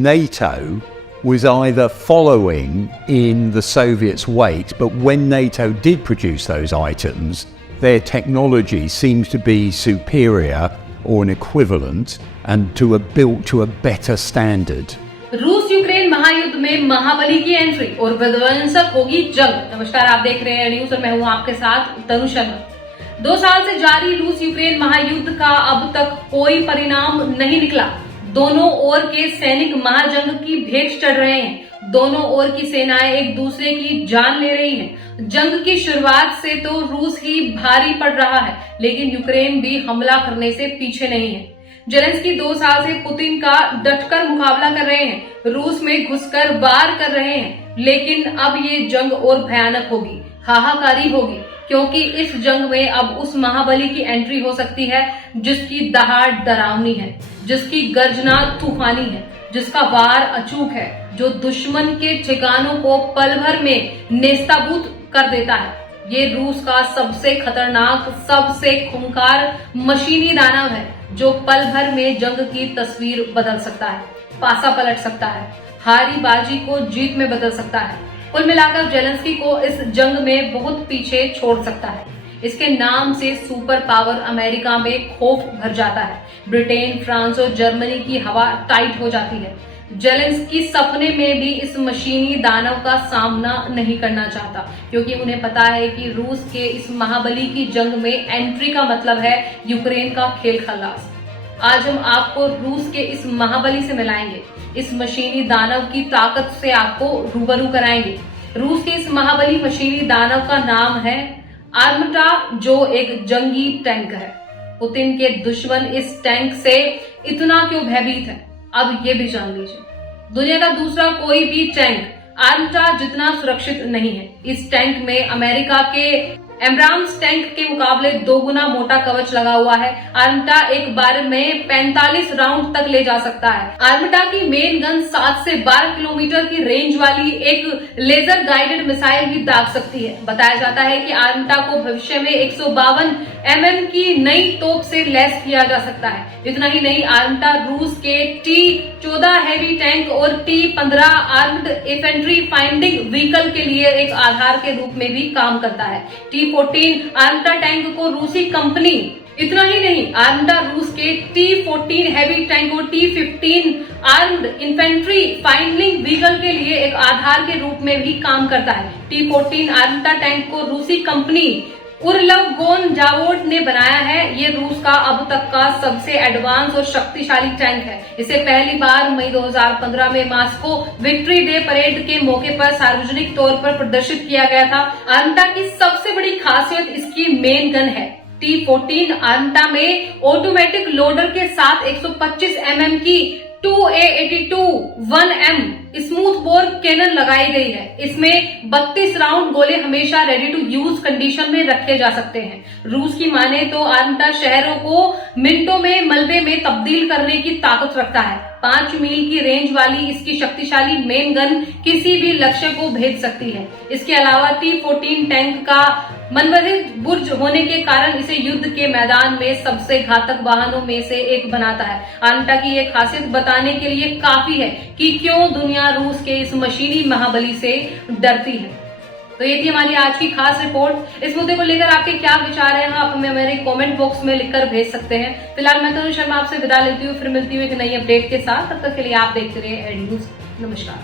NATO was either following in the Soviets' wake, but when NATO did produce those items, their technology seems to be superior or an equivalent and to built to a better standard. रूस Ukraine महायुद्ध में महाबली की entry और विध्वंसक होगी जंग। नमस्कार, आप देख रहे हैं न्यूज और मैं हूं आपके साथ तनु शर्मा। 2 साल से जारी रूस यूक्रेन महायुद्ध का अब तक कोई परिणाम नहीं निकला। दोनों ओर के सैनिक महाजंग की भेंट चढ़ रहे हैं। दोनों ओर की सेनाएं एक दूसरे की जान ले रही हैं। जंग की शुरुआत से तो रूस ही भारी पड़ रहा है, लेकिन यूक्रेन भी हमला करने से पीछे नहीं है। जेलेंस्की 2 साल से पुतिन का डटकर मुकाबला कर रहे हैं, रूस में घुसकर वार कर रहे हैं, लेकिन अब ये जंग और भयानक होगी, हाहाकारी होगी, क्योंकि इस जंग में अब उस महाबली की एंट्री हो सकती है जिसकी दहाड़ डरावनी है, जिसकी गर्जना तूफानी है, जिसका वार अचूक है, जो दुश्मन के ठिकानों को पल भर में नेस्ताभूत कर देता है। ये रूस का सबसे खतरनाक, सबसे खूंखार मशीनी दानव है, जो पल भर में जंग की तस्वीर बदल सकता है, पासा पलट सकता है, हारी बाजी को जीत में बदल सकता है। कुल मिलाकर जेलेंस्की को इस जंग में बहुत पीछे छोड़ सकता है। इसके नाम से सुपर पावर अमेरिका में खौफ भर जाता है। ब्रिटेन, फ्रांस और जर्मनी की हवा टाइट हो जाती है। जेलेंस्की सपने में भी इस मशीनी दानव का सामना नहीं करना चाहता, क्योंकि उन्हें पता है कि रूस के इस महाबली की जंग में एंट्री का मतलब है यूक्रेन का खेल खलास। आज हम आपको रूस के इस महाबली से मिलाएंगे, इस मशीनी दानव की ताकत से आपको रूबरू कराएंगे। रूस के इस महाबली मशीनी दानव का नाम है आर्मटा, जो एक जंगी टैंक है। पुतिन के दुश्मन इस टैंक से इतना क्यों भयभीत है, अब ये भी जान लीजिए। दुनिया का दूसरा कोई भी टैंक आर्मटा जितना सुरक्षित नहीं है। इस टैंक में अमेरिका के एब्राम्स टैंक के मुकाबले 2 गुना मोटा कवच लगा हुआ है। आर्मटा एक बार में 45 राउंड तक ले जा सकता है। आर्मटा की मेन गन 7 से 12 किलोमीटर की रेंज वाली एक लेजर गाइडेड मिसाइल भी दाग सकती है। बताया जाता है कि आर्मटा को भविष्य में 152 mm की नई तोप से लैस किया जा सकता है। इतना ही नहीं, आर्मटा रूस के T-14 हैवी टैंक और T-15 armed infantry finding vehicle के लिए एक आधार के रूप में भी काम करता है। T-14 आर्मटा टैंक को रूसी कंपनी, इतना ही नहीं, आर्मटा रूस के T-14 हैवी टैंक और T-15 armed infantry finding vehicle के लिए एक आधार के रूप में भी काम करता है। T-14 आर्मटा टैंक को रूसी कंपनी उर्लवगोन जावोड ने बनाया है। ये रूस का अब तक का सबसे एडवांस और शक्तिशाली टैंक है। इसे पहली बार मई 2015 में मॉस्को विक्ट्री डे परेड के मौके पर सार्वजनिक तौर पर प्रदर्शित किया गया था। आर्मटा की सबसे बड़ी खासियत इसकी मेन गन है। T-14 आर्मटा में ऑटोमेटिक लोडर के साथ 125 mm की 2A82 1M smooth bore cannon लगाई गई है। इसमें 32 राउंड गोले हमेशा रेडी टू यूज कंडीशन में रखे जा सकते हैं। रूस की माने तो आर्मटा शहरों को मिनटों में मलबे में तब्दील करने की ताकत रखता है। 5 मील की रेंज वाली इसकी शक्तिशाली मेन गन किसी भी लक्ष्य को भेद सकती है। इसके अलावा T-14 टैंक का मनवरित बुर्ज होने के कारण इसे युद्ध के मैदान में सबसे घातक वाहनों में से एक बनाता है। आर्मटा की ये खासियत बताने के लिए काफी है कि क्यों दुनिया रूस के इस मशीनी महाबली से डरती है। तो ये थी हमारी आज की खास रिपोर्ट। इस मुद्दे को लेकर आपके क्या विचार हैं, आप हमें हमारे कमेंट बॉक्स में लिखकर भेज सकते हैं। फिलहाल मैं तनु शर्मा आपसे विदा लेती हूँ, फिर मिलती हूँ एक नई अपडेट के साथ। तब तक के लिए आप देखते रहिए एड न्यूज। नमस्कार।